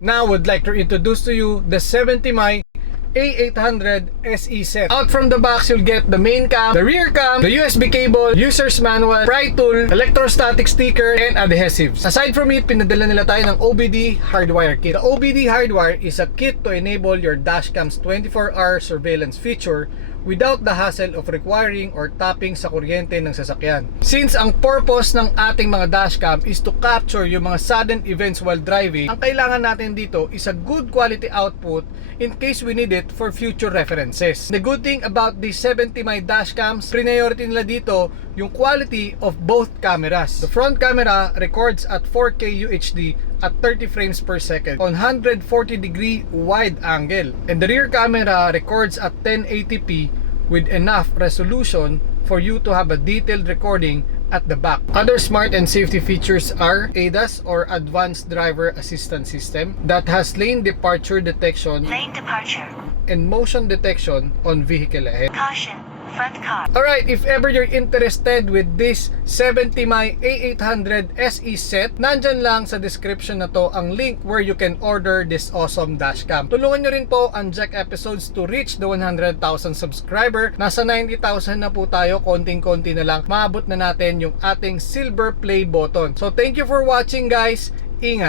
Now, would like to introduce to you the 70mi A800 SE set. Out from the box, you'll get the main cam, the rear cam, the USB cable, user's manual, pry tool, electrostatic sticker, and adhesives. Aside from it, pinadala nila tayo ng OBD hardwire kit. The OBD hardwire is a kit to enable your dashcam's 24-hour surveillance feature without the hassle of requiring or tapping sa kuryente ng sasakyan. Since ang purpose ng ating mga dashcam is to capture yung mga sudden events while driving, ang kailangan natin dito is a good quality output in case we need it for future references. The good thing about these 70mi dashcams, priority nila dito yung quality of both cameras. The front camera records at 4K UHD at 30 frames per second on 140 degree wide angle, and the rear camera records at 1080p with enough resolution for you to have a detailed recording at the back. Other smart and safety features are ADAS or Advanced Driver Assistance System that has lane departure detection and motion detection on vehicle ahead. Caution, front car. Alright, if ever you're interested with this 70mi A800 SE set, nandyan lang sa description na to ang link where you can order this awesome dashcam. Tulungan nyo rin po ang Jack episodes to reach the 100,000 subscriber. Nasa 90,000 na po tayo, konting-konti na lang. Maabot na natin yung ating silver play button. So thank you for watching, guys. Ingat!